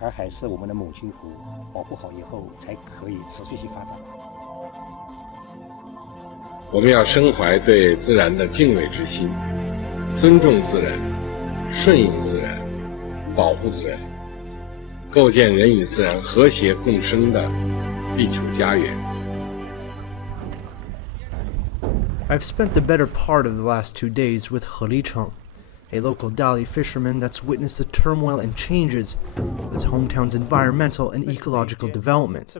洱海是我们的母亲湖，保护好以后才可以持续性发展。我们要深怀对自然的敬畏之心，尊重自然，顺应自然，保护自然，构建人与自然和谐共生的地球家园。I've spent the better part of the last 2 days with He Licheng, a local Dali fisherman that's witnessed the turmoil and changes of his hometown's environmental and ecological development.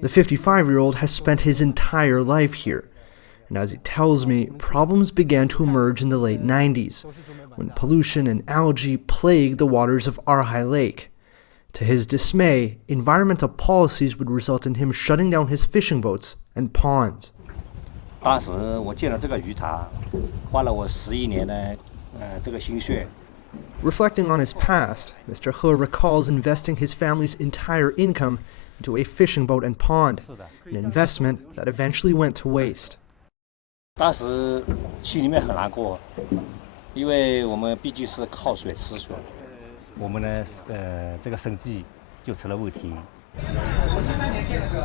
The 55-year-old has spent his entire life here, and as he tells me, problems began to emerge in the late 90s, when pollution and algae plagued the waters of Erhai Lake. To his dismay, environmental policies would result in him shutting down his fishing boats and ponds. 当时我建了这个鱼塘，花了我11年的这个心血。 Reflecting on his past, Mr. He recalls investing his family's entire income into a fishing boat and pond, an investment that eventually went to waste. 当时心里面很难过，因为我们毕竟是靠水吃水，我们的这个生计就成了问题。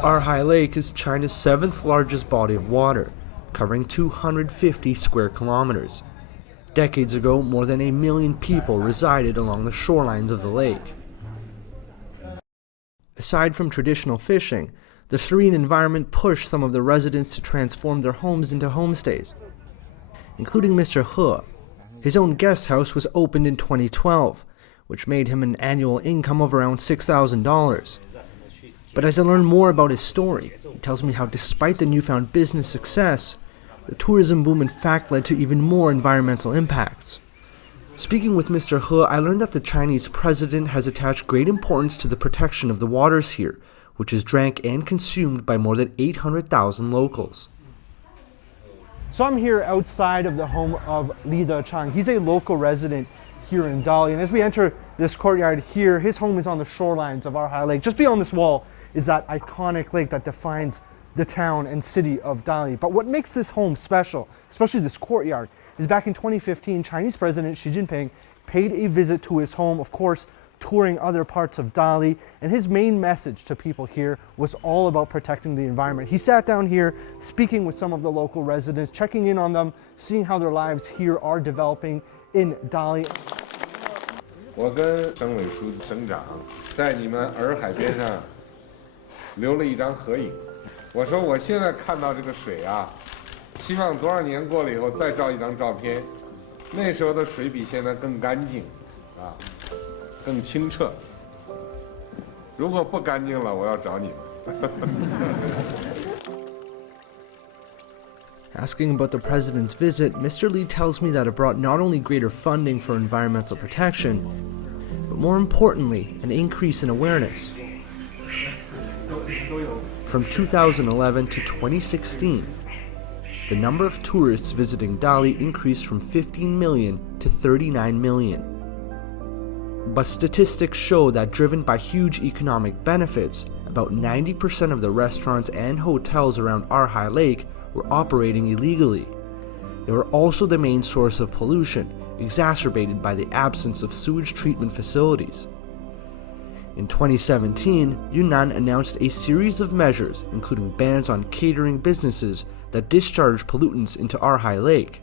Erhai Lake is China's 7th largest body of water, covering 250 square kilometers. Decades ago, more than 1 million people resided along the shorelines of the lake. Aside from traditional fishing, the Serene Environment pushed some of the residents to transform their homes into homestays, including Mr. He. His own guest house was opened in 2012, which made him an annual income of around $6,000. But as I learn more about his story, he tells me how despite the newfound business success, the tourism boom in fact led to even more environmental impacts. Speaking with Mr. He, I learned that the Chinese president has attached great importance to the protection of the waters here, which is drank and consumed by more than 800,000 locals. So I'm here outside of the home of Li Dechang. He's a local resident here in Dali, and as we enter this courtyard here, his home is on the shorelines of Erhai Lake. Just beyond this wall is that iconic lake that defines the town and city of Dali. But what makes this home special, especially this courtyard, is back in 2015, Chinese President Xi Jinping paid a visit to his home, of course, touring other parts of Dali, and his main message to people here was all about protecting the environment. He sat down here speaking with some of the local residents, checking in on them, seeing how their lives here are developing in Dali. 我跟省委书记、省长在你们洱海边上留了一张合影。我说我现在看到这个水啊，希望多少年过了以后再照一张照片，那时候的水比现在更干净，啊，更清澈。如果不干净了，我要找你们。Asking about the president's visit, Mr. Li tells me that it brought not only greater funding for environmental protection, but more importantly, an increase in awareness. From 2011 to 2016, the number of tourists visiting Dali increased from 15 million to 39 million. But statistics show that driven by huge economic benefits, about 90% of the restaurants and hotels around Erhai Lake were operating illegally. They were also the main source of pollution, exacerbated by the absence of sewage treatment facilities. In 2017, Yunnan announced a series of measures, including bans on catering businesses that discharge pollutants into Erhai Lake.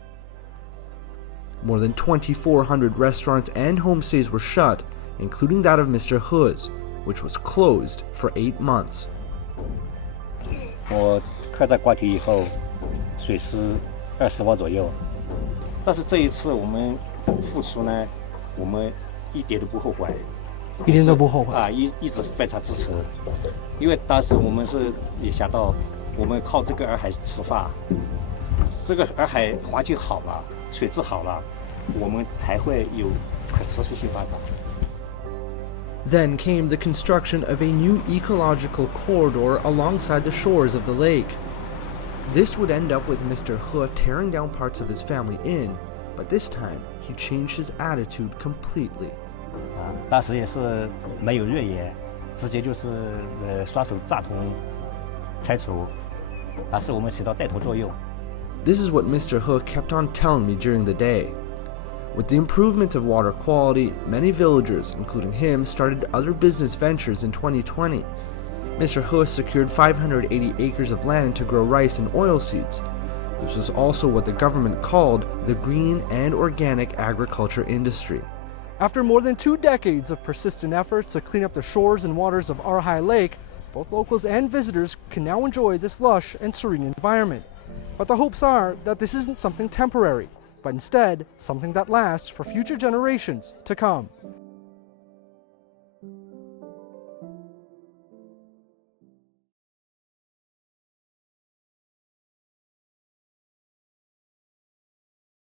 More than 2,400 restaurants and homestays were shut, including that of Mr. He's, which was closed for 8 months. 我开在挂堤以后，水是20瓦左右，但是这一次我们付出呢，我们一点都不后悔，一点都不后悔啊，一直非常支持，因为当时我们是也想到，我们靠这个洱海吃饭，这个洱海环境好了，水质好了，我们才会有可持续性发展。 Then came the construction of a new ecological corridor alongside the shores of the lake. This would end up with Mr. He tearing down parts of his family in, but this time he changed his attitude completely. 当时也是没有热眼，直接就是双手赞同拆除，但是我们起到带头作用。 This is what Mr. He kept on telling me during the day. With the improvement of water quality, many villagers, including him, started other business ventures in 2020. Mr. He secured 580 acres of land to grow rice and oilseeds. This was also what the government called the green and organic agriculture industry. After more than 2 decades of persistent efforts to clean up the shores and waters of Erhai Lake, both locals and visitors can now enjoy this lush and serene environment. But the hopes are that this isn't something temporary, but instead something that lasts for future generations to come.